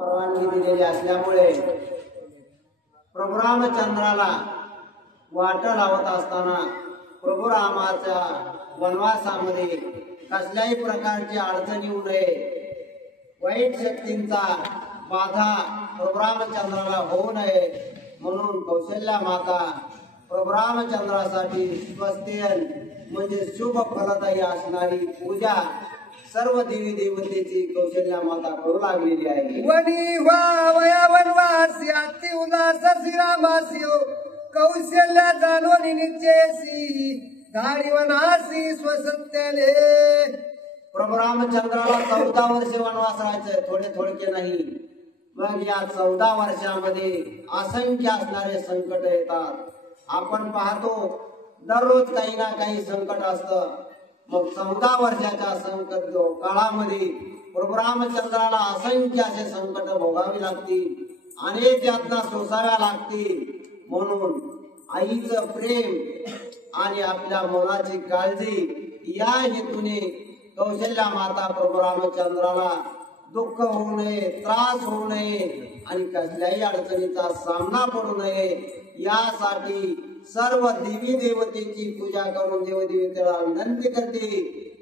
परवानगी दिलेली असल्यामुळे प्रभू रामचंद्राला वाट लावत असताना प्रभू रामाच्या वनवासामध्ये कसल्याही प्रकारची अडचण येऊ नये, वाईट शक्तींचा बाधा प्रभू रामचंद्राला होऊ नये म्हणून कौशल्या माता प्रभू रामचंद्रासाठी स्वस्तियन म्हणजे शुभ फलदायी असणारी पूजा सर्व देवी देवतेची कौशल्या माता करू लागलेली आहे। वनी वया वनवासी अति उल्लास श्रीरामासी कौशल्या जाणून नित्येसी धाडी वनासी स्वसत्यले। प्रभू रामचंद्राला 14 वर्ष वनवास राहायचे, थोडके नाही। मग या 14 वर्षामध्ये असंख्य असणारे संकट येतात। आपण पाहतो दररोज काही ना काही संकट असतं। मग 14 वर्षाच्या संकट काळामध्ये प्रभू रामचंद्राला असंख्य असे संकट भोगावी लागतील, अनेक यातना सोसाव्या लागतील। म्हणून आईचं प्रेम आणि आपल्या मुलाची काळजी या हेतूने कौशल्या माता प्रभू रामचंद्राला दुःख होऊ नये, त्रास होऊ नये आणि कसल्याही अडचणीचा सामना पडू नये यासाठी सर्व देवी देवतेची पूजा करून देवदेवतेला विनंती करते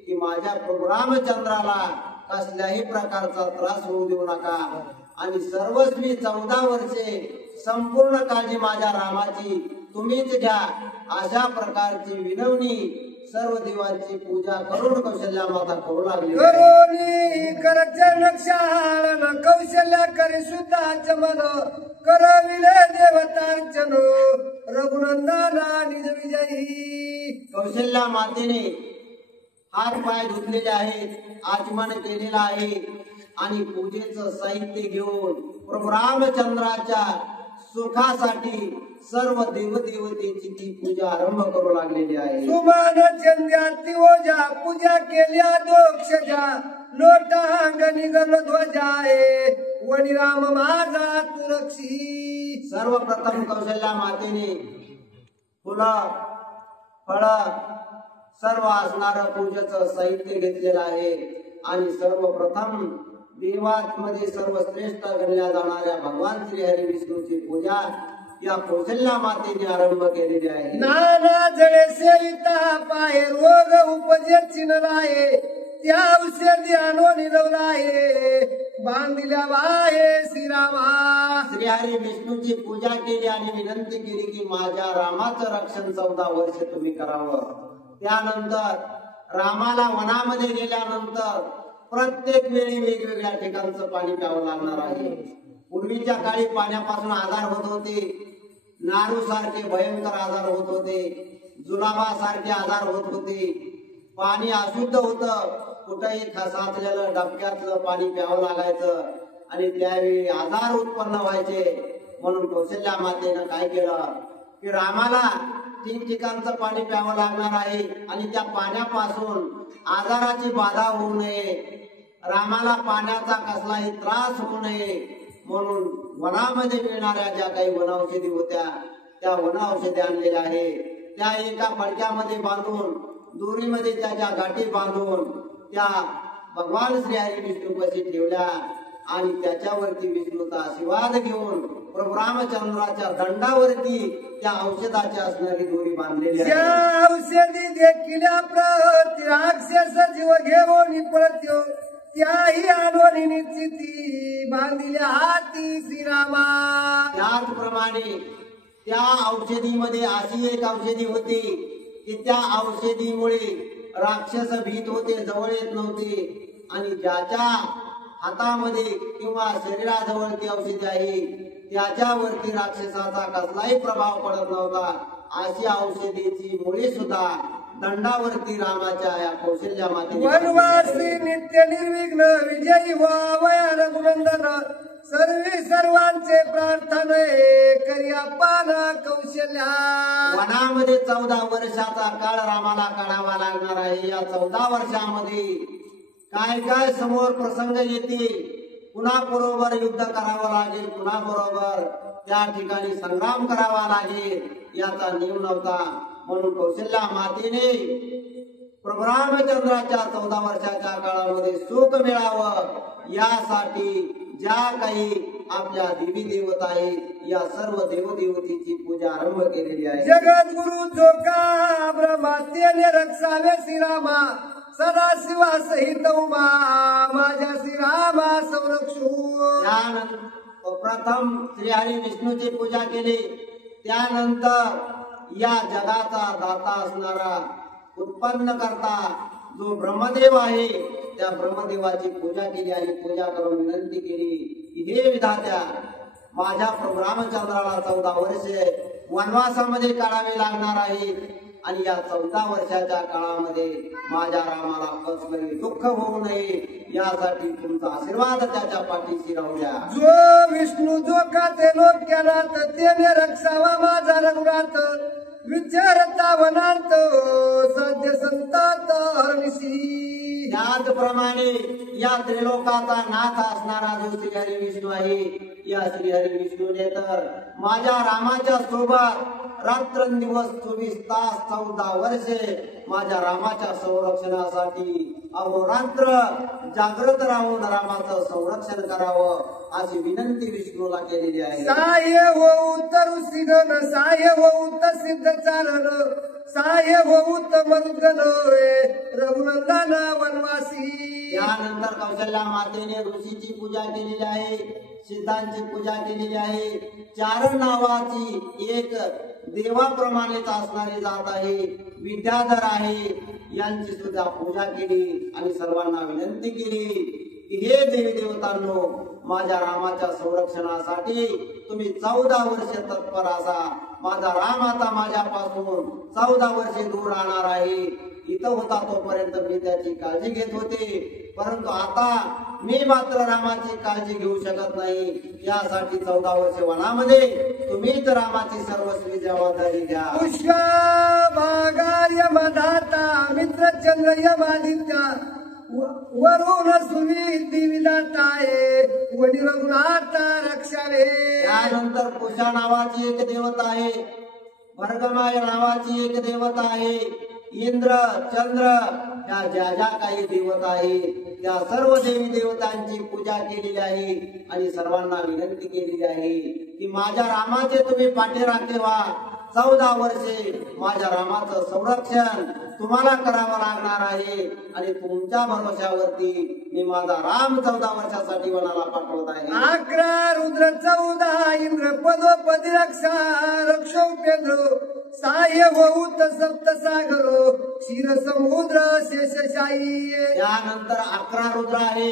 की माझ्या प्रभू रामचंद्राला कसल्याही प्रकारचा त्रास होऊ देऊ नका आणि सर्वस्वी 14 वर्षे संपूर्ण काळजी माझ्या रामाची तुम्हीच घ्या अशा प्रकारची विनवणी सर्व देवांची पूजा करून कौशल्या माता करू लागली। करोनी करचरण कौशल्या करी सुद्धा चमन करविले देवतांचन रघुनंदना निज विजयी। कौशल्या मातेने हात पाय धुतलेले आहेत, आचमन केलेलं आहे आणि पूजेचं साहित्य घेऊन प्रभू रामचंद्राच्या सुखासाठी सर्व देवदेवतेची ती पूजा आरंभ करू लागलेली आहे। सुमान चंद्या तिओजा पूजा केल्या दोक्षजा लोटा अंगणी गल ध्वजाए वनी राम माझा तुरक्षी। सर्वप्रथम कौशल्या मातेने फुलं फळं सर्व असणारं पूजेचं साहित्य घेतलेलं आहे आणि सर्वप्रथम देवांमध्ये सर्वश्रेष्ठ गणल्या जाणाऱ्या भगवान श्री हरी विष्णूची पूजा या कौशल्या मातेने आरंभ केलेली आहे। नाना जळे सेविता पाहे रोग उपजे चिनलाये त्या औषधी आणो निलवलाये बांधिल्या वाहे श्रीरामा। श्री हरी विष्णूची पूजा केली आणि विनंती केली की माझ्या रामाचं रक्षण 14 वर्ष तुम्ही करावं। त्यानंतर रामाला वनामध्ये गेल्यानंतर प्रत्येक वेळी वेगवेगळ्या ठिकाणचं पाणी प्यावं लागणार आहे। पूर्वीच्या काळी पाण्यापासून आजार होत होते, नारू सारखे भयंकर आजार होत होते, जुलाबा सारखे आजार होत होते, पाणी अशुद्ध होतं, कुठेही साचलेलं डबक्यातलं पाणी प्यावं लागायचं आणि त्यावेळी आजार उत्पन्न व्हायचे। म्हणून कौशल्या मातेनं काय केलं की रामाला 3 ठिकाणचं पाणी प्यावं लागणार आहे आणि त्या पाण्यापासून आजाराची बाधा होऊ नये, रामाला पाण्याचा कसलाही त्रास होऊ नये म्हणून वनामध्ये मिळणाऱ्या ज्या काही वनौषधी होत्या त्या वनौषधी आणलेल्या आहे। त्या एका फडक्यामध्ये बांधून दोरीमध्ये त्याच्या गाठी बांधून त्या भगवान श्री हरी विष्णूपाशी ठेवल्या आणि त्याच्यावरती विष्णूचा आशीर्वाद घेऊन प्रभू रामचंद्राच्या दंडावरती त्या औषधाची असणारी दोरी बांधलेली आहे। त्या औषधी देखील प्रति राक्षस जीव घेऊन पळत्यो त्याही आणून निश्चिती बांधिल्या हाती श्रीरामा। त्याचप्रमाणे त्या औषधीमध्ये अशी एक औषधी होती की त्या औषधीमुळे राक्षस भीत होते, जवळ येत नव्हते आणि ज्याच्या हातामध्ये किंवा शरीराजवळ ती औषधी आहे त्याच्यावरती राक्षसाचा कसलाही प्रभाव पडत नव्हता। अशी औषधीची मुळे सुद्धा दंडावरती रामाच्या या कौशल्या मातेने वनवासी नित्य निर्विघ्न विजयी व्हावया रघुनंदन सर्वे सर्वांचे प्रार्थने करिया पाना कौशल्या। वनामध्ये 14 वर्षाचा काळ रामाला काढावा लागणार आहे। या 14 वर्षामध्ये काय काय समोर प्रसंग येतील, पुन्हा बरोबर युद्ध करावं लागेल, पुन्हा बरोबर त्या ठिकाणी संग्राम करावा लागेल याचा नियम नव्हता। म्हणून कौशल्या मातेने प्रभू रामचंद्राच्या 14 वर्षाच्या काळामध्ये सुख मिळावं यासाठी ज्या काही आपल्या देवी देवता आहेत या सर्व देवदेवतेची पूजा आरंभ केलेली आहे. जगद्गुरु जो का ब्रह्मात्याने रक्षावे श्रीरामा सदाशिवा सहित उमा माझ्या श्रीरामा संरक्षू. त्यानंतर प्रथम श्रीहरी विष्णूची पूजा केली. त्यानंतर या जगाचा दाता असणारा उत्पन्न करता जो ब्रह्मदेव आहे त्या ब्रह्मदेवाची पूजा केली आणि पूजा करून विनंती केली की हे विधात्या माझ्या प्रभू रामचंद्राला 14 वर्षे वनवासामध्ये काढावे लागणार आहे आणि या 14 वर्षाच्या काळामध्ये माझ्या रामाला कसलंही दुःख होऊ नये यासाठी तुमचा आशीर्वाद त्याच्या पाठीशी राहू द्या. जो विष्णू जो का ते लोक केलात त्याने रक्षावा माझा रघुनाथ विचारता वनांत सद्य संतात हरनिशी. त्याचप्रमाणे या त्रिलोकाचा नाथ असणारा जो श्रीहरी विष्णू आहे या श्रीहरी विष्णूने तर माझ्या रामाच्या सोबत रात्रंदिवस 24 तास 14 वर्षे माझ्या रामाच्या संरक्षणासाठी अहोरात्र जागृत राहून रामाचं संरक्षण करावं अशी विनंती विष्णूला केलेली आहे. साह्य होऊत ऋषीगण साह्य होऊत सिद्ध चालन साह्य होऊत मरुद्गण रघुनंदन वनवासी. त्यानंतर कौशल्या मातेने ऋषीची पूजा केलेली आहे, सिद्धांची पूजा केलेली आहे. चारण नावाची एक देवाप्रमाणेच असणारी जात आहे, विद्याधर आहे, यांची सुद्धा पूजा केली आणि सर्वांना विनंती केली की हे देवी देवतांनो माझ्या रामाच्या संरक्षणासाठी तुम्ही 14 वर्ष तत्पर असा. माझा राम आता माझ्यापासून 14 वर्षे दूर राहणार आहे. इथं होता तोपर्यंत मी त्याची काळजी घेत होते, परंतु आता मी मात्र रामाची काळजी घेऊ शकत नाही. यासाठी 14 वर्ष वनामध्ये तुम्हीच रामाची सर्वस्वी जबाबदारी घ्या. पुष्कळ भागा यमदाता मित्र चंद्र यमादित्य वरुण सुविधी विधाताये वडी रघुनाथा रक्षावे. त्यानंतर कुशा नावाची एक देवता आहे, भर्गमाय नावाची एक देवता आहे, इंद्र चंद्र या ज्या ज्या काही देवता आहे त्या सर्व देवी देवतांची पूजा केलेली आहे आणि सर्वांना विनंती केलेली आहे की माझ्या रामाचे तुम्ही पाठीराखे व्हा. 14 वर्षे माझ्या रामाचं संरक्षण तुम्हाला करावं लागणार आहे आणि तुमच्या भरोश्यावरती मी माझा राम 14 वर्षासाठी वनाला पाठवत आहे. 11 रुद्र 14 इंद्र पदोपदी रक्षा रक्षोपेंद्र साह्य होऊत सप्त सागर क्षीर समुद्र शेषशाही. त्यानंतर 11 रुद्र आहे.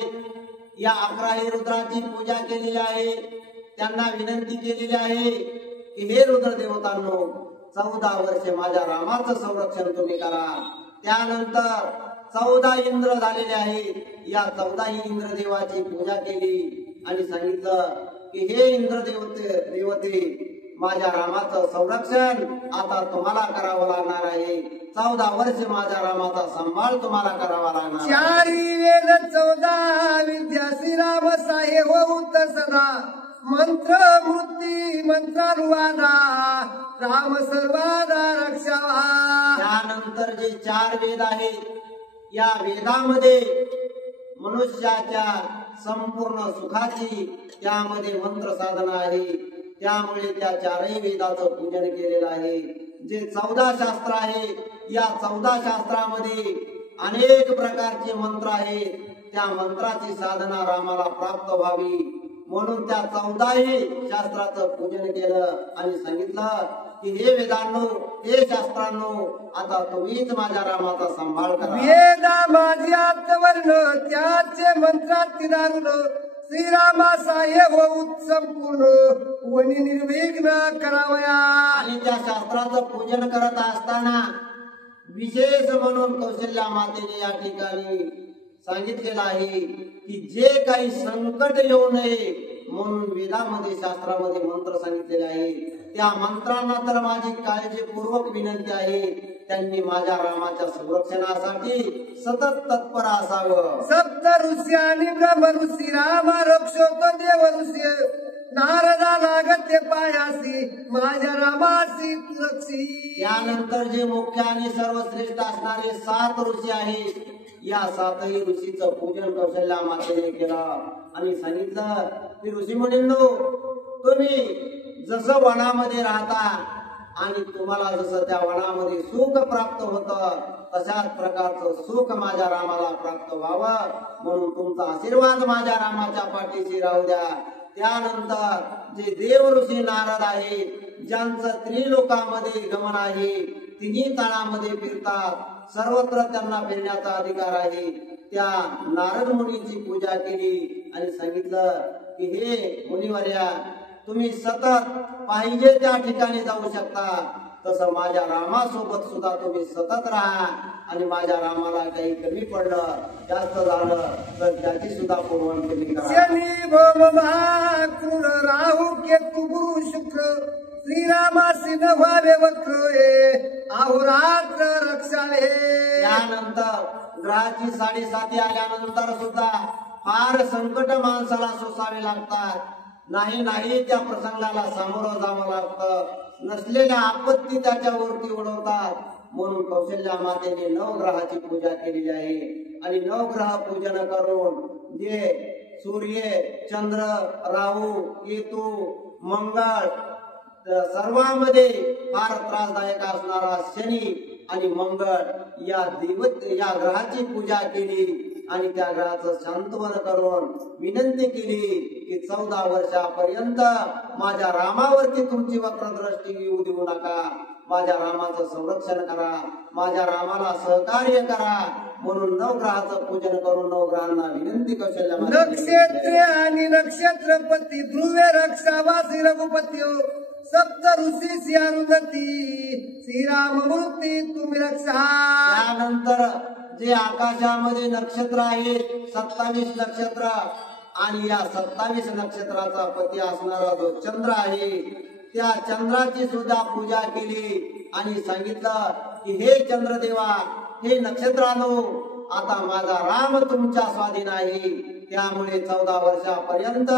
या 11 रुद्राची पूजा केलेली आहे. त्यांना विनंती केलेली आहे की हे रुद्र देवतांनो 14 वर्षे माझ्या रामाचं संरक्षण तुम्ही करा. त्यानंतर 14 इंद्र झालेले आहेत. या 14 इंद्रदेवाची पूजा केली आणि सांगितलं की हे इंद्र देवते माझ्या रामाचं संरक्षण आता तुम्हाला करावं लागणार आहे. 14 वर्ष माझ्या रामाचा सांभाळ तुम्हाला करावा लागणार. 4 वेद 14 विद्या श्रीराम साह्य होऊत सदा मंत्र मूर्ती मंत्रानुवादा राम सर्वादा रक्षावा. त्यानंतर जे 4 वेद आहेत या वेदामध्ये मनुष्याच्या संपूर्ण सुखाची त्यामध्ये मंत्र साधना आहे. त्यामुळे त्या 4ही वेदाचं पूजन केलेलं आहे. जे 14 शास्त्र आहे या 14 शास्त्रामध्ये अनेक प्रकारचे मंत्र आहेत. त्या मंत्राची साधना रामाला प्राप्त व्हावी म्हणून त्या 14ही शास्त्राचं पूजन केलं आणि सांगितलं की हे वेदांनो हे शास्त्रांनो आता तुम्हीच माझ्या रामाचा सांभाळ करा. वेदा माझी आत्मवर्ण त्याचे मंत्रात दारुण श्रीरामा साह्य होऊत संपूर्ण वनी निर्विघ्न करावया. आणि त्या शास्त्राचं पूजन करत असताना विशेष म्हणून कौशल्या मातेने या ठिकाणी सांगितलेलं आहे की जे काही संकट येऊ नये म्हणून वेदामध्ये शास्त्रामध्ये मंत्र सांगितलेले आहे. त्या मंत्रांना तर माझी काळजीपूर्वक विनंती आहे त्यांनी माझ्या रामाच्या संरक्षणासाठी सतत तत्पर असावं. सप्त ऋषी आणि ब्रह्म ऋषी रामा रक्षोत देव ऋषी नारदा लागते पायासी माझ्या रामासी रक्षी. त्यानंतर जे मुख्य आणि सर्वश्रेष्ठ असणारे 7 ऋषी आहेत या सातही ऋषीचं पूजन कौशल्या मातेने केलं आणि सांगितलं की ऋषी मुनींनो, तुम्ही जसं वनामध्ये राहता आणि तुम्हाला जसं त्या वनामध्ये सुख प्राप्त होतं तशाच प्रकारचं सुख माझ्या रामाला प्राप्त व्हावं म्हणून तुमचा आशीर्वाद माझ्या रामाच्या पाठीशी राहू द्या. त्यानंतर जे देव ऋषी नारद आहेत, ज्यांचं त्रिलोकामध्ये गमन आहे, तिन्ही ताळामध्ये फिरतात, सर्वत्र त्यांना फिरण्याचा अधिकार आहे, त्या नारद मुनीची पूजा केली आणि सांगितलं की हे मुनिवर्या, तुम्ही सतत पाहिजे त्या ठिकाणी जाऊ शकता, तसं माझ्या रामासोबत सुद्धा तुम्ही सतत राहा आणि माझ्या रामाला काही कमी पडलं, जास्त झालं तर त्याची सुद्धा पुरवण तुम्ही करा. शनी भोम महाक्रूर राहू केतु गुरु शुक्र श्रीरामासी न व्हावे वक्र अहोरात्र रक्षावे. त्यानंतर ग्रहाची 7.5 आल्यानंतर सुद्धा फार संकट माणसाला सोसावे लागतात. नाही त्या प्रसंगाला सामोरं जावं लागतं. नसलेल्या आपत्ती त्याच्यावरती उडवतात. म्हणून कौशल्या मातेने 9 ग्रहाची पूजा केलेली आहे आणि 9 ग्रह पूजन करून जे सूर्य, चंद्र, राहू, केतू, मंगळ, सर्वांमध्ये फार त्रासदायक असणारा शनी आणि मंगळ या ग्रहाची पूजा केली आणि त्या ग्रहाचं सांत्वन करून विनंती केली की 14 वर्षापर्यंत माझ्या रामावरती तुमची वक्रदृष्टी येऊ देऊ नका, माझ्या रामाचं संरक्षण करा, माझ्या रामाला सहकार्य करा. म्हणून 9 ग्रहाचं पूजन करून 9 ग्रहांना विनंती कौशल्या नक्षत्र आणि नक्षत्रपती ध्रुवे रक्षावासी रघुपती सप्त ऋषी सियारुदती श्रीराम मूर्ती तुम्ही रक्षा. त्यानंतर जे आकाशामध्ये नक्षत्र आहेत 27 नक्षत्र आणि या 27 नक्षत्राचा पती असणारा जो चंद्र आहे त्या चंद्राची सुद्धा पूजा केली आणि सांगितलं की हे चंद्रदेवा, हे नक्षत्रानो, आता माझा राम तुमच्या स्वाधीन आहे, त्यामुळे 14 वर्षापर्यंत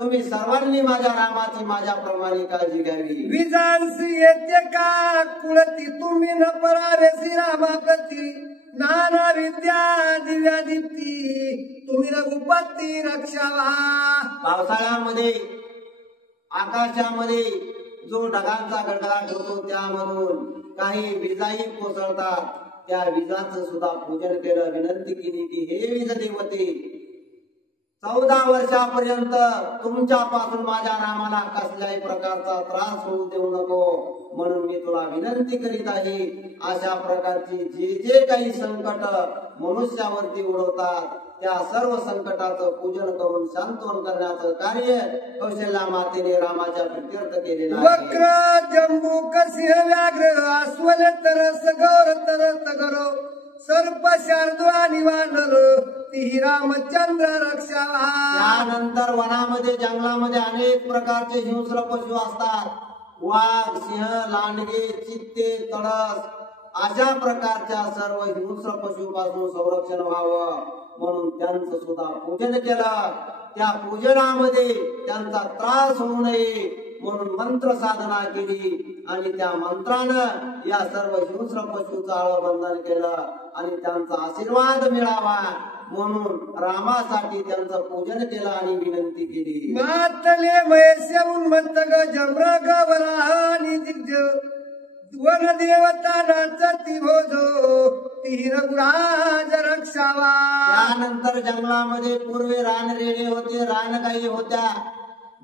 तुम्ही सर्वांनी माझ्या रामाची माझ्याप्रमाणे काळजी घ्यावी. विजांसी येते का कुळती तुम्ही न परावे श्रीरामाप्रती नाना विद्या दिव्या दीप्ती तुम्ही रघुपती रक्षावा. पावसाळ्यामध्ये आकाशामध्ये जो ढगांचा गडगडाट होतो त्यामधून काही विजाही कोसळतात. त्या विजांचं सुद्धा पूजन केलं, विनंती केली की हे विज देवते, 14 वर्षापर्यंत तुमच्यापासून माझ्या रामाला कसल्याही प्रकारचा त्रास होऊ देऊ नको म्हणून मी तुला विनंती करीत आहे. अशा प्रकारची जे काही संकट मनुष्यावरती उडवतात त्या सर्व संकटाचं पूजन करून सांत्वन करण्याचं कार्य कौशल्या मातेने रामाच्या प्रीत्यर्थ केलेलं आहे. वक्र जंबूक सिंह व्याघ्र अस्वल तरस गौर तरस गौरव सर्प शार्दूळ आणि वानर ती रामचंद्र रक्षावा. त्यानंतर वनामध्ये जंगलामध्ये अनेक प्रकारचे हिंस्र पशु असतात. वाघ, सिंह, लांडगे, चित्ते, तडस अशा प्रकारच्या सर्व हिंस्र पशुपासून संरक्षण व्हावं म्हणून त्यांचं सुद्धा पूजन केलं. त्या पूजनामध्ये त्यांचा त्रास होऊ नये म्हणून मंत्र साधना केली आणि त्या मंत्रानं या सर्व हिंस्र पशुचं आळबंधन केलं आणि त्यांचा आशीर्वाद मिळावा म्हणून रामासाठी त्यांचं पूजन केलं आणि विनंती केली. मातले महेश उन्मत्त जम्र गवरानी दिग्ज वन देवता नाचती भोजो ती रघुराज रक्षावा. त्यानंतर जंगलामध्ये पूर्वी रानरेडे होते, रानगाई होत्या,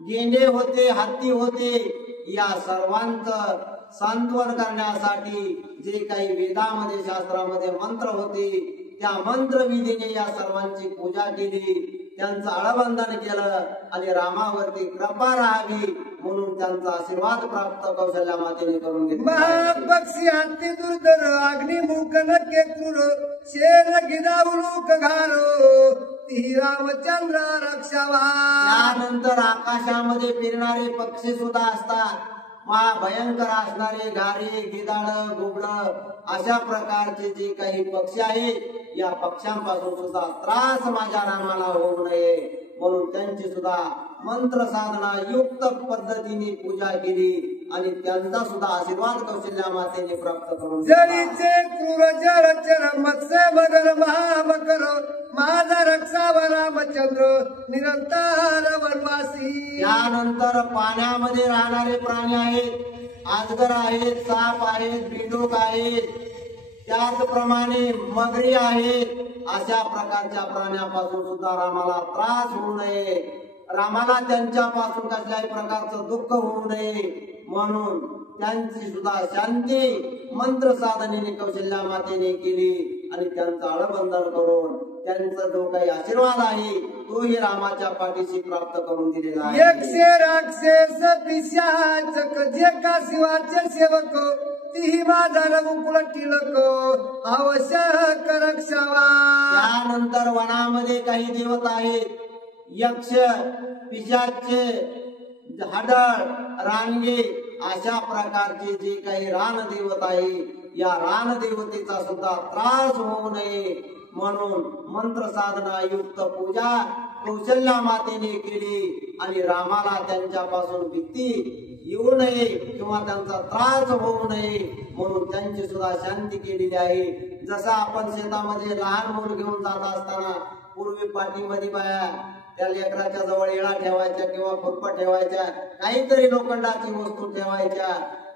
गेंडे होते, हत्ती होते. या सर्वांचं सांत्वन करण्यासाठी जे काही वेदामध्ये शास्त्रामध्ये मंत्र होते त्या मंत्र विधीने या सर्वांची पूजा केली, त्यांचं आळबंधन केलं आणि रामावरती कृपा राहावी म्हणून त्यांचा आशीर्वाद प्राप्त कौशल्या मातेने करून घेतला. महापक्षी हत्ती दुर्धर अग्निमुख नक्के क्रूर शेर गिदावलूक घालो ती रामचंद्र रक्षावा. त्यानंतर आकाशामध्ये फिरणारे पक्षी सुद्धा असतात. भयंकर असणारे घारे, गिधाड, गुबड अशा प्रकारचे जे काही पक्षी आहेत या पक्ष्यांपासून सुद्धा त्रास माझ्या रामाला होऊ नये म्हणून त्यांची सुद्धा मंत्र साधना युक्त पद्धतीने पूजा केली आणि त्यांचा सुद्धा आशीर्वाद कौशल्या मातेने प्राप्त करून जळीचे क्रूर जलचर मत्स्य मगर महामकर माझा रक्षावा रामचंद्र निरंतर वनवासी. त्यानंतर पाण्यामध्ये राहणारे प्राणी आहेत, आजगर आहेत, साप आहेत, बिंडूक आहेत, त्याचप्रमाणे मगरी आहेत. अशा प्रकारच्या प्राण्यापासून सुद्धा रामाला त्रास होऊ नये, रामाला त्यांच्यापासून कसल्याही प्रकारचं दुःख होऊ नये म्हणून त्यांची सुद्धा शांती मंत्र साधनेने कौशल्या मातेने केली आणि त्यांचं आळबंधन करून त्यांचा जो काही आशीर्वाद आहे तोही रामाच्या पाठीशी प्राप्त करून दिलेला आहे. एकशे राक्षस पिशाचक जे का शिवाचे सेवक तीही माझा रघुकुल टिळक आवश्यक रक्षावा. त्यानंतर वनामध्ये काही देवता आहेत, यक्ष पिशाचे, हाडळ, रानगे अशा प्रकारचे जे काही रानदेवत आहे, या रानदेवतेचा सुद्धा त्रास होऊ नये म्हणून मंत्र साधना युक्त पूजा कौशल्या मातेने केली आणि रामाला त्यांच्यापासून भीती येऊ नये किंवा त्यांचा त्रास होऊ नये म्हणून त्यांची सुद्धा शांती केलेली आहे. जसं आपण शेतामध्ये लहान मूल घेऊन जात असताना पूर्वी पाठीमध्ये बाया त्या लेकराच्या जवळ येळा ठेवायच्या किंवा खुरपा ठेवायच्या, काहीतरी लोखंडाची वस्तू ठेवायच्या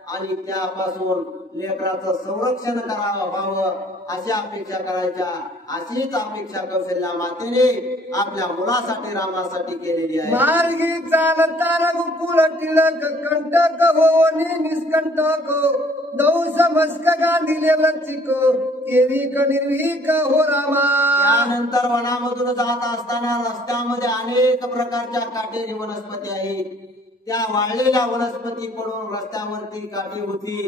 आणि त्यापासून लेकराचं संरक्षण व्हावं अशी अपेक्षा करायच्या. अशीच अपेक्षा कौशल्या मातेने आपल्या मुलासाठी रामासाठी केलेली आहे. मार्गी चालता रघुकुल टिळक कंटक हो निष्कंटक दौस मस्क गांधीले लचिक केविक निर्विक हो रामा. त्यानंतर वनामधून जात असताना रस्त्यामध्ये अनेक प्रकारच्या काटेरी वनस्पती आहेत. त्या वाळलेल्या वनस्पती पडून रस्त्यावरती काटे होती,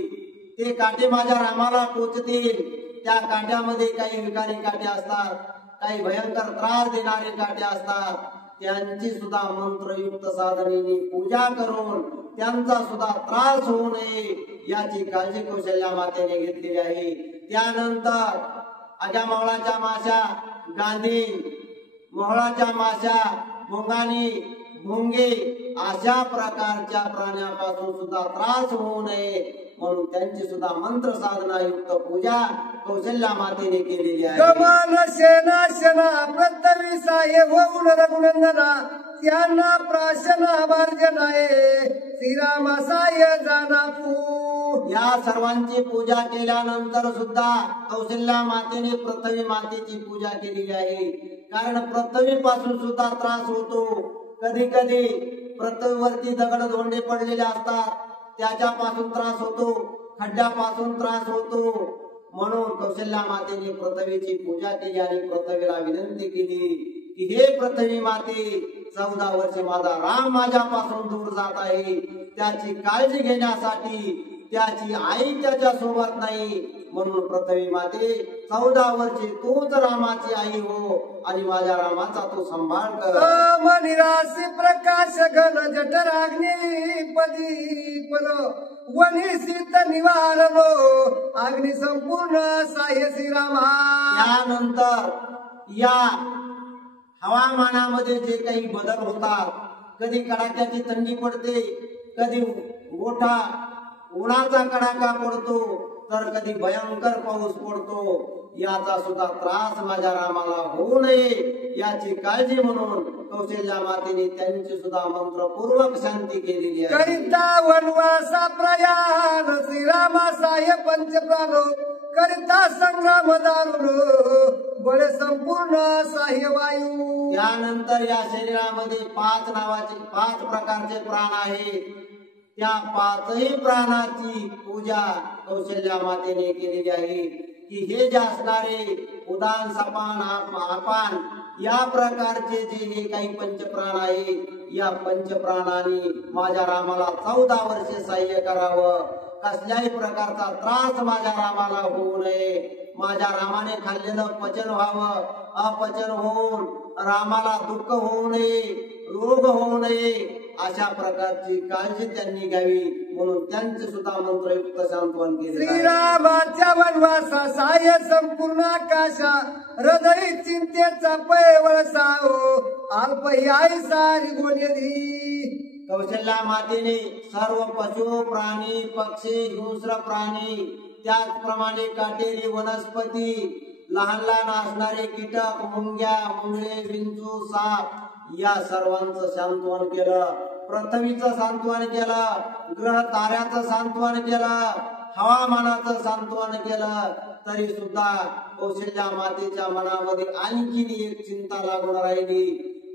ते काटे माझ्या रामाला टोचतील. त्या काट्यामध्ये काही विकारी काटे असतात, काही भयंकर त्रास देणारे काटे असतात. त्यांची सुद्धा मंत्रयुक्त साधनेने पूजा करून त्यांचा सुद्धा त्रास होऊ नये याची काळजी कौशल्या मातेने घेतलेली आहे. त्यानंतर आग्या मावळाच्या माशा, गांधी मोहळाच्या माशा, भोंगानी, भोंगे अशा प्रकारच्या प्राण्यापासून सुद्धा त्रास होऊ नये म्हणून त्यांची सुद्धा मंत्र साधना युक्त पूजा कौशल्या मातेने केलेली आहे. गमन सेना सेना प्रथवी साये होऊन रघुनंदना त्यांना प्राशना मार्जनाये श्रीरामा साय जानापू. या सर्वांची पूजा केल्यानंतर सुद्धा कौशल्या मातेने पृथ्वी मातेची पूजा केलेली आहे. कारण पृथ्वी पासून सुद्धा त्रास होतो. कधी कधी पृथ्वीवरती दगड धोंडे पडलेले असतात, त्याच्यापासून त्रास होतो, खड्ड्यापासून त्रास होतो. म्हणून कौशल्या मातेने पृथ्वीची पूजा केली आणि पृथ्वीला विनंती केली की हे पृथ्वी माते, 14 वर्षे माझा राम माझ्यापासून दूर जात आहे, त्याची काळजी घेण्यासाठी त्याची आई त्याच्या सोबत नाही म्हणून पृथ्वी माते 14 वर्षे तूच रामाची आई हो आणि माझ्या रामाचा तू सांभाळ कर. मनिराशी प्रकाश घन जठराग्नी पदी पद वनिशीत निवारलो अग्नि संपूर्ण साह्य श्रीरामा. त्यानंतर या हवामानामध्ये जे काही बदल होतात, कधी कडाक्याची थंडी पडते, कधी मोठा उन्हाचा कडाका पडतो, तर कधी भयंकर पाऊस पडतो. याचा सुद्धा त्रास माझ्या रामाला होऊ नये याची काळजी म्हणून कौशल्या मातेने त्यांची सुद्धा मंत्रपूर्वक शांती केलेली आहे. करिता वनवासा प्रयाण श्रीरामा साह्य पंचप्राण करिता संग्राम दारुण बळे संपूर्ण साह्य वायू. त्यानंतर या शरीरामध्ये 5 प्रकारचे प्राण आहेत. त्या 5ही प्राणाची पूजा कौशल्या मातेने केलेली आहे की हे जे असणारे उदान, सपान, अपान या प्रकारचे जे हे काही पंचप्राण आहेत, या पंचप्राणाने माझ्या रामाला 14 वर्षे सहाय्य करावं. कसल्याही प्रकारचा त्रास माझ्या रामाला होऊ नये. माझ्या रामाने खाल्लेलं पचन व्हावं, अपचन होऊन रामाला दुःख होऊ नये, रोग होऊ नये अशा प्रकारची काळजी त्यांनी घ्यावी म्हणून त्यांचे सुद्धा मंत्रयुक्त सांत्वन केले. श्रीरामाच्या वनवासा साह्य संपूर्ण आकाशा हृदय चिंतेचा पैवळसा अल्प आई सारी गोनेदी. कौशल्या मातेने सर्व पशु प्राणी पक्षी हिंस्र प्राणी त्याचप्रमाणे काटेरी वनस्पती लहान लहान असणारे कीटक मुंग्या मुंगळे विंचू साप या सर्वांचं सांत्वन केलं. पृथ्वीचं सांत्वन केलं, ग्रह ताऱ्याचं सांत्वन केलं, हवामानाचं सांत्वन केलं. तरी सुद्धा कौशल्या मातेच्या मनामध्ये आणखी एक चिंता लागून राहिली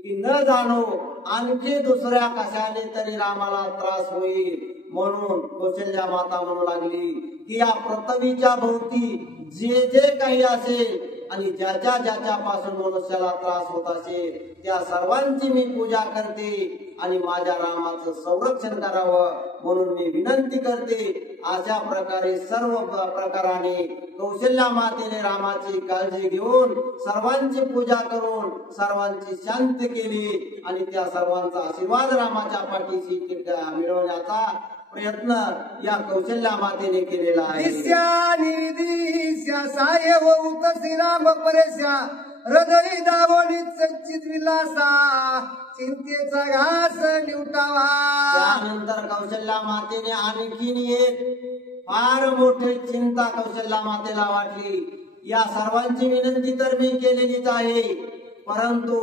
की न जाणो आणखी दुसऱ्या कशाने तरी रामाला त्रास होईल. म्हणून कौशल्या माता म्हणू लागली की या पृथ्वीच्या भोवती जे जे काही असेल आणि ज्याच्या ज्याच्यापासून मनुष्याला त्रास होत असेल त्या सर्वांची मी पूजा करते आणि माझ्या रामाचं संरक्षण करावं म्हणून मी विनंती करते. अशा प्रकारे सर्व प्रकाराने कौशल्या मातेने रामाची काळजी घेऊन सर्वांची पूजा करून सर्वांची शांती केली आणि त्या सर्वांचा आशीर्वाद रामाच्या पाठीशी मिळवण्याचा प्रयत्न या कौशल्या मातेने केलेला आहे. साय होऊत श्रीराम परेशा हृदय दावणी सच्चित विलासा चिंतेचा घास निवटावा. त्यानंतर कौशल्या मातेने आणखीन एक फार मोठी चिंता कौशल्या मातेला वाटली. या सर्वांची विनंती तर मी केलेलीच आहे, परंतु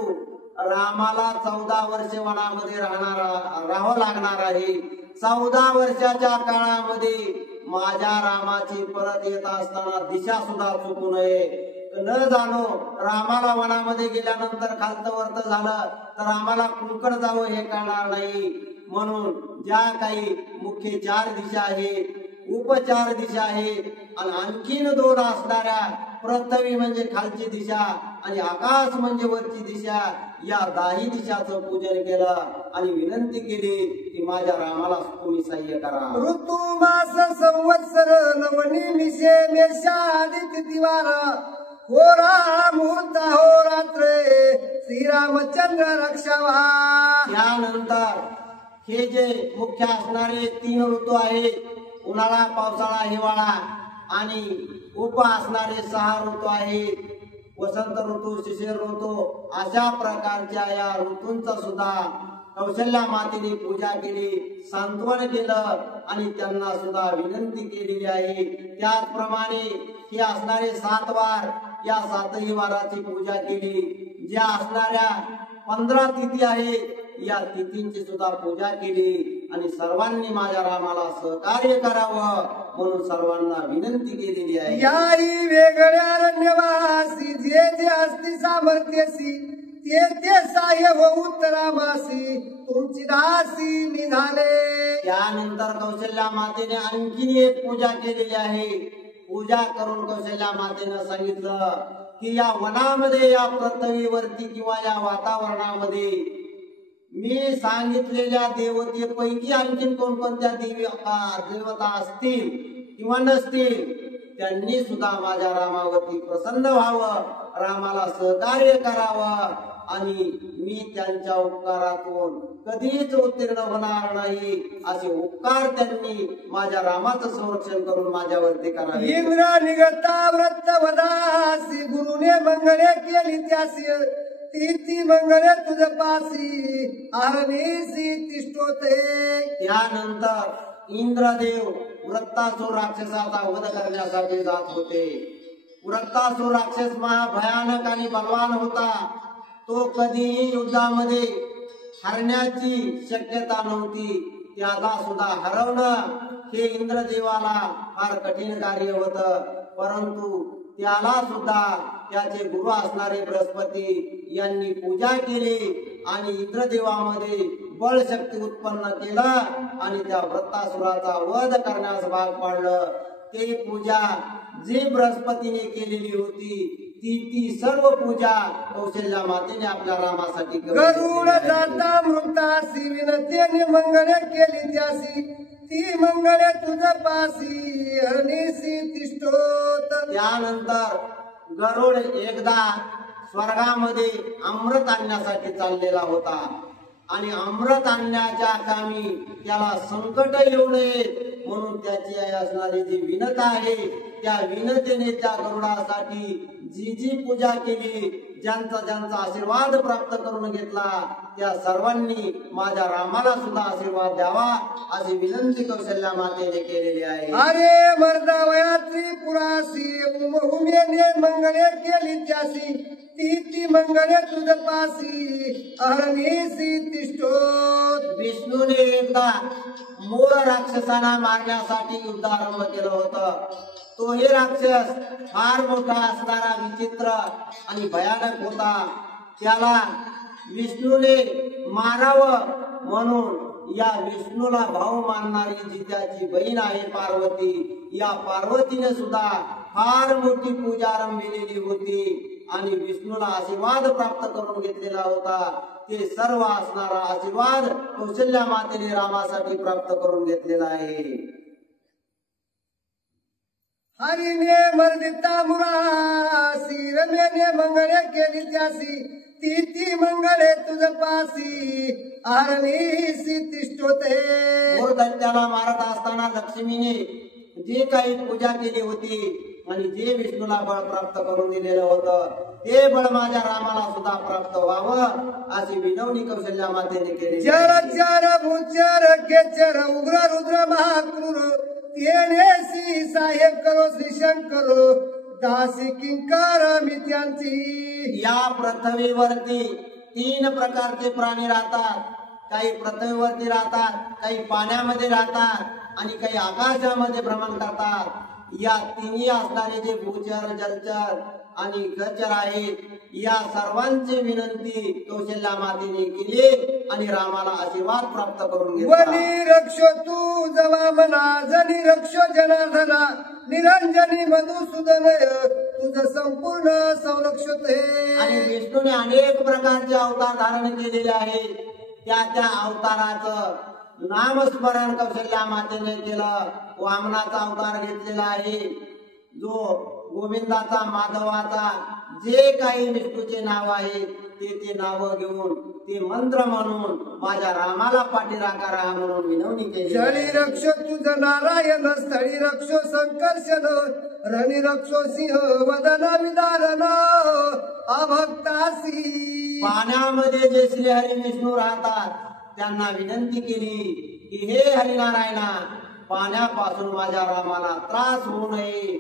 रामाला 14 वर्षे वनामध्ये राहावं लागणार आहे. 14 वर्षाच्या काळामध्ये माझ्या रामाची परत येत असताना दिशा सुद्धा चुकू नये. न जाणो रामाला वनामध्ये गेल्यानंतर खालतं वरत झालं तर आम्हाला कुणकड जावं हे कळणार नाही. म्हणून ज्या काही मुख्य 4 दिशा आहेत, उपचार दिशा आहेत आणि आणखीन 2 असणाऱ्या पृथ्वी म्हणजे खालची दिशा आणि आकाश म्हणजे वरची दिशा या 10 दिशाचं पूजन केलं आणि विनंती केली की माझ्या रामाला तुम्ही सहाय्य करा. ऋतू मास संवत्सर नवनी मिशे मेषादित्य दिवार होरा मुहूर्त हो रात्रे श्रीरामचंद्र रक्षावा. त्यानंतर हे जे मुख्य असणारे 3 ऋतू आहेत, उन्हाळा पावसाळा हिवाळा आणि उप असणारे 6 ऋतू आहेत, वसंत ऋतू शिशिर ऋतू. अशा प्रकारच्या या ऋतूंचा सुद्धा कौशल्या मातेने पूजा केली, सांत्वन केलं आणि त्यांना सुद्धा विनंती केलेली आहे. त्याचप्रमाणे हे असणारे 7 वार, या 7ही वाराची पूजा केली. ज्या असणाऱ्या 15 तिथी आहेत या तिथींची सुद्धा पूजा केली आणि सर्वांनी माझ्या रामाला सहकार्य करावं म्हणून सर्वांना विनंती केलेली आहे. याही वेगळ्या अरण्यवासी जे जे असती सामर्थ्यसी ते ते सहाय्य होऊत रामासी तुमची दासी मी झाले. त्यानंतर कौशल्या मातेने आणखी एक पूजा केलेली आहे. पूजा करून कौशल्या मातेनं सांगितलं की या वनामध्ये या पृथ्वीवरती किंवा या वातावरणामध्ये मी सांगितलेल्या देवतेपैकी आणखीन कोणकोणत्या देवता असतील किंवा नसतील त्यांनी सुद्धा माझ्या रामावरती प्रसन्न व्हावं, रामाला सहकार्य करावं आणि मी त्यांच्या उपकारातून कधीच उत्तीर्ण होणार नाही असे उपकार त्यांनी माझ्या रामाचं संरक्षण करून माझ्यावरती करावे. इंद्र निगता व्रत वदासी गुरुने मंगळे केली त्यासी ती मंगळे तुझ पासी अरणीसी तिष्ठोते. त्यानंतर इंद्रदेव वृत्तासुर राक्षसाचा वध करण्यासाठी जात होते. वृत्तासुर राक्षस महाभयानक आणि बलवान होता. तो कधीही युद्धामध्ये हरण्याची शक्यता नव्हती. त्याला सुद्धा हरवणं हे इंद्रदेवाला फार कठीण कार्य होतं. परंतु त्याला सुद्धा त्याचे गुरु असणारे बृहस्पती यांनी पूजा केली आणि इंद्रदेवामध्ये बळशक्ती उत्पन्न केलं आणि त्या वृत्तासुराचा वध करण्यास भाग पाडलं. ते पूजा जी बृहस्पतीने केलेली होती ती सर्व पूजा कौशल्या मातेने आपल्या रामासाठी गरुड जाता मृतासी विनतेने मंगळे केली त्यासी ती मंगळे तुझ पासी हरणीसी तिष्ठोत. त्यानंतर गरुड एकदा स्वर्गामध्ये अमृत आणण्यासाठी चाललेला होता आणि अमृत आणण्याच्या कामी त्याला संकट येऊ नये म्हणून त्याची असणारी जी विनता आहे त्या विनतेने त्या गरुडासाठी जी जी पूजा केली, ज्यांचा ज्यांचा आशीर्वाद प्राप्त करून घेतला, त्या सर्वांनी माझ्या रामाला सुद्धा आशीर्वाद द्यावा अशी विनंती कौशल्या मातेने केलेली आहे. अरे मर्दा वयात्री पुरासी उमेने मंगळे केली त्यासी ती मंगळे तुझ पासी अहरणीसी तिष्ठोत. विष्णूने एकदा मोर राक्षसांना मारण्यासाठी युद्ध आरंभ केलं होतं. तो हे राक्षस फार मोठा असणारा, विचित्र आणि भयानक होता. त्याला विष्णूने मारावं म्हणून या विष्णूला भाऊ मानणारी जी त्याची बहीण आहे पार्वती, या पार्वतीने सुद्धा फार मोठी पूजा आरंभिलेली होती आणि विष्णूला आशीर्वाद प्राप्त करून घेतलेला होता. ते सर्व असणारा आशीर्वाद कौशल्या मातेने रामासाठी प्राप्त करून घेतलेला आहे. हरिने मर्दिता मुरासी रमेने मंगळे केली त्यासी ती मंगळे तुझ पासी अहरणीसी तिष्ठोते. मोर दैत्याला मारत असताना लक्ष्मीने जी काही पूजा केली होती आणि जे विष्णूला बळ प्राप्त करून दिलेलं होतं, ते बळ माझ्या रामाला सुद्धा प्राप्त व्हावं अशी विनवणी कौशल्या मातेने केली. चर चर भूचर केचर उग्र रुद्र महाक्रूर तेनेसी साहेब करो श्री शंकर दासी किंकर मी त्यांची. या पृथ्वीवरती 3 प्रकारचे प्राणी राहतात. काही पृथ्वीवरती राहतात, काही पाण्यामध्ये राहतात आणि काही आकाशामध्ये भ्रमण करतात. या तिन्ही असणारे जे भूचर जलचर आणि गचर आहेत, या सर्वांची विनंती कौशल्या मातेने केली आणि रामाला आशीर्वाद प्राप्त करून घेतला. वनी रक्षो तू जवा मना जनी रक्षो जनार्दना निरंजनी मधुसूदन तुझ संपूर्ण संरक्षित हे. आणि विष्णूने अनेक प्रकारचे अवतार धारण केलेले आहेत. त्या अवताराचं नामस्मरण कौशल्या मातेने केलं. वामनाचा अवतार घेतलेला आहे, जो गोविंदाचा माधवाचा जे काही विष्णूचे नाव आहे ते नाव घेऊन ते मंत्र म्हणून माझ्या रामाला पाठीराखा राहा म्हणून विनवणी केली. स्थळी रक्षो तुझ नारायण स्थळी रक्षो संकर्षण रणी रक्षो सिंह वदन विदारण अभक्तासी. पाण्यामध्ये जे श्री हरी विष्णू राहतात त्यांना विनंती केली की हे हरिनारायणा, पाण्यापासून माझ्या रामाला त्रास होऊ नये.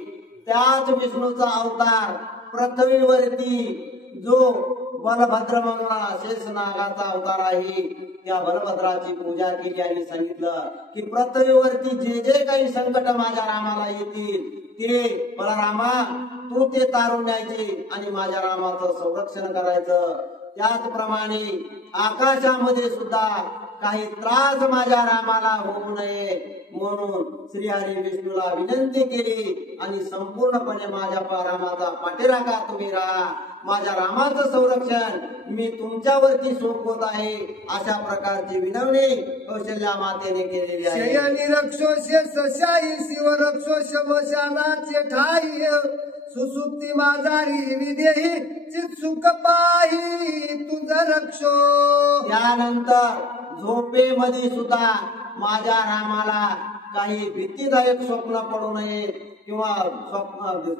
त्याच विष्णूचा अवतार पृथ्वीवरती जो बलभद्र म्हणून शेषनागाचा अवतार आहे, त्या बलभद्राची पूजा केली आणि सांगितलं की पृथ्वीवरती जे जे काही संकट माझ्या रामाला येतील ते बलरामा तू ते तारून न्यायचे आणि माझ्या रामाचं संरक्षण करायचं. त्याचप्रमाणे आकाशामध्ये सुद्धा काही त्रास माझ्या रामाला होऊ नये म्हणून श्रीहरी विष्णूला विनंती केली आणि संपूर्णपणे माझ्या रामाचा पाठीराखा तुम्ही राहा. माझ्या रामाचं संरक्षण मी तुमच्यावरती सोपवत आहे अशा प्रकारची विनवणी कौशल्या मातेने केलेली आहे. शयनी रक्षो शेषशाही शिव रक्षो शमशानाचे ठाई सुसुप्ती माझारी विदेही चित सुख पाही तुझ रक्षो. त्यानंतर झोपेमध्ये सुद्धा माझ्या रामाला काही भीतीदायक स्वप्न पडू नये किंवा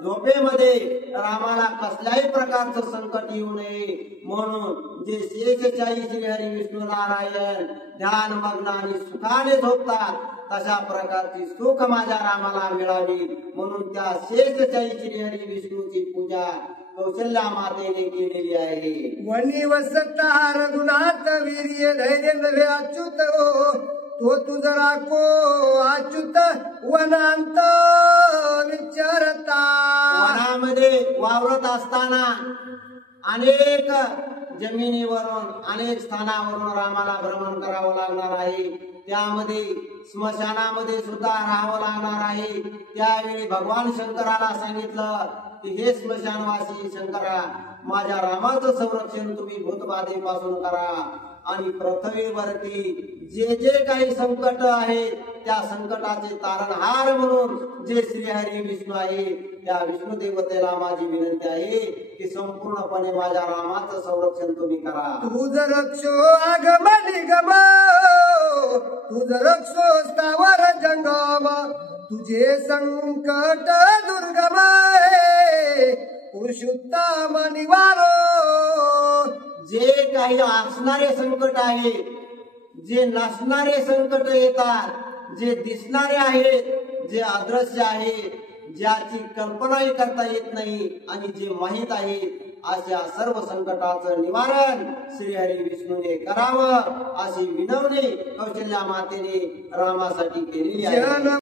झोपेमध्ये रामाला कसल्याही प्रकारचं संकट येऊ नये म्हणून जे शेषशाही श्रीहरी विष्णू नारायण ध्यान मग्न आणि सुखाने झोपतात तशा प्रकारची सुख माझ्या रामाला मिळावी म्हणून त्या शेषशाही श्रीहरी विष्णूची पूजा कौशल्या मातेने केलेली आहे. वनी वसता रघुनाथ वीर्य धैर्य नव्हे अच्युत तो तुझ राखो अच्युत वनांत विचारता. वनामध्ये वावरत असताना अनेक जमिनीवरून अनेक स्थानावरून रामाला भ्रमण करावं लागणार आहे. त्यामध्ये स्मशानामध्ये सुद्धा राहावं लागणार आहे. त्यावेळी भगवान शंकराला सांगितलं की हे स्मशानवासी शंकरा, माझ्या रामाचं संरक्षण तुम्ही भूतबाधेपासून करा आणि पृथ्वीवरती जे जे काही संकट आहे त्या संकटाचे तारणहार म्हणून जे श्रीहरी विष्णू आहे त्या विष्णू देवतेला माझी विनंती आहे की संपूर्णपणे माझ्या रामाचं संरक्षण तुम्ही करा. तुझ रक्षो आगम निगम तुझ रक्षो स्थावर जंगम तुझे संकट दुर्गम पुरुषोत्तम निवार जे काही असणारे संकट आहे, जे नसणारे संकट येतात, जे दिसणारे आहेत, जे अदृश्य आहे, ज्याची कल्पनाही करता येत नाही आणि जे माहीत आहे, अशा सर्व संकटाचं निवारण श्रीहरी विष्णूने करावं अशी विनवणी कौशल्या मातेने रामासाठी केलेली आहे.